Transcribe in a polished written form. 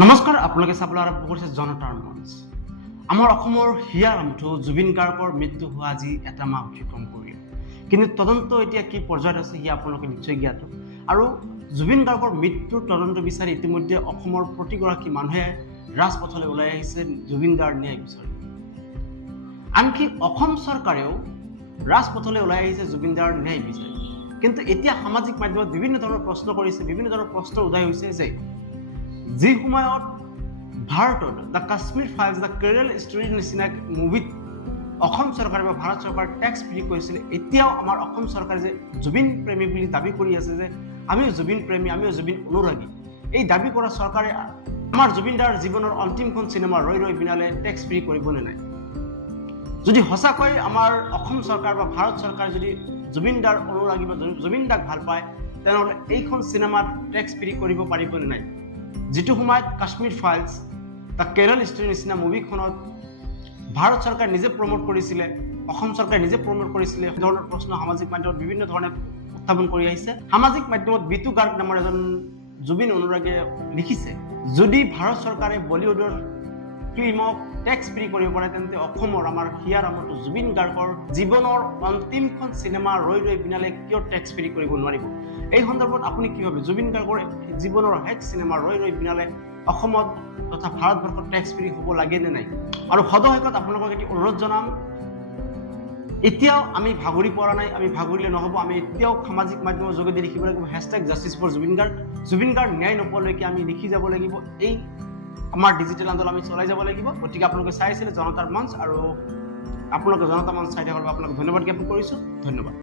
নমস্কাৰ, আপোনালোকে চাবলৈ আৰম্ভ কৰিছে জনতাৰ মঞ্চ। আমাৰ অসমৰ হিয়াৰ আমঠু জুবিন গাৰ্গৰ মৃত্যু হোৱা আজি এটা মাহ অতিক্ৰম কৰিল। কিন্তু তদন্ত এতিয়া কি পৰ্যায়ত আছে সেয়া আপোনালোকে নিশ্চয় জ্ঞাত। আৰু জুবিন গাৰ্গৰ মৃত্যুৰ তদন্ত বিচাৰি ইতিমধ্যে অসমৰ প্ৰতিগৰাকী মানুহে ৰাজপথলৈ ওলাই আহিছে জুবিন দাৰ ন্যায় বিচাৰি। আনকি অসম চৰকাৰেও ৰাজপথলৈ ওলাই আহিছে জুবিন দাৰ ন্যায় বিচাৰি। কিন্তু এতিয়া সামাজিক মাধ্যমত বিভিন্ন ধৰণৰ প্ৰশ্ন কৰিছে, বিভিন্ন ধৰণৰ প্ৰশ্ন উদয় হৈছে যে যি সময়ত ভাৰতত দ্য কাশ্মীৰ ফাইলছ দ্য কেৰেল ষ্টৰীৰ নিচিনা মুভিত অসম চৰকাৰে বা ভাৰত চৰকাৰে টেক্স ফ্ৰী কৰিছিলে, এতিয়াও আমাৰ অসম চৰকাৰে যে জুবিন প্ৰেমী বুলি দাবী কৰি আছে যে আমিও জুবিন প্ৰেমী, আমিও জুবিন অনুৰাগী, এই দাবী কৰা চৰকাৰে আমাৰ জুবিন দাৰ জীৱনৰ অন্তিমখন চিনেমা ৰৈ ৰৈ বিনালে টেক্স ফ্ৰী কৰিবনে নাই? যদি সঁচাকৈ আমাৰ অসম চৰকাৰ বা ভাৰত চৰকাৰে যদি জুবিন দাৰ অনুৰাগী বা জুবিন দাক ভাল পায়, তেনেহ'লে এইখন চিনেমাত টেক্স ফ্ৰী কৰিব পাৰিবনে নাই? যিটো সময়ত কাশ্মীৰ ফাইলছ দ্য কেৰেল ষ্টৰীৰ নিচিনা মুভিখনত ভাৰত চৰকাৰে নিজে প্ৰমোট কৰিছিলে, অসম চৰকাৰে নিজে প্ৰমোট কৰিছিলে, সেই ধৰণৰ প্ৰশ্ন সামাজিক মাধ্যমত বিভিন্ন ধৰণে উত্থাপন কৰি আহিছে। সামাজিক মাধ্যমত বিতু গাৰ্গ নামৰ এজন জুবিন অনুৰাগীয়ে লিখিছে, যদি ভাৰত চৰকাৰে বলিউডৰ ফিল্মক টেক্স ফ্ৰী কৰিব পাৰে, তেন্তে অসমৰ আমাৰ হিয়াৰ আমঠু জুবিন গাৰ্গৰ জীৱনৰ অন্তিমখন চিনেমা ৰৈ ৰৈ বিনালে কিয় টেক্স ফ্ৰী কৰিব নোৱাৰিব? এই সন্দৰ্ভত আপুনি কি ভাবে? জুবিন গাৰ্গৰ জীৱনৰ শেষ চিনেমা ৰৈ ৰৈ বিনালে অসমত তথা ভাৰতবৰ্ষত টেক্স ফ্ৰী হ'ব লাগে নে নাই? আৰু সদশেষত আপোনালোকক এটি অনুৰোধ জনাম, এতিয়াও আমি ভাগৰি পৰা নাই, আমি ভাগৰিলে নহ'ব। আমি এতিয়াও সামাজিক মাধ্যমৰ যোগেদি লিখিব লাগিব #জাষ্টিছ ফৰ জুবিন গাৰ্গ। জুবিন গাৰ্গ ন্যায় নোপোৱালৈকে আমি লিখি যাব লাগিব, এই আমাৰ ডিজিটেল আন্দোলন আমি চলাই যাব লাগিব। গতিকে আপোনালোকে চাইছিলে জনতাৰ মঞ্চ, আৰু আপোনালোকে জনতা মঞ্চ চাই থকাৰ বাবে আপোনালোক ধন্যবাদ জ্ঞাপন কৰিছোঁ। ধন্যবাদ।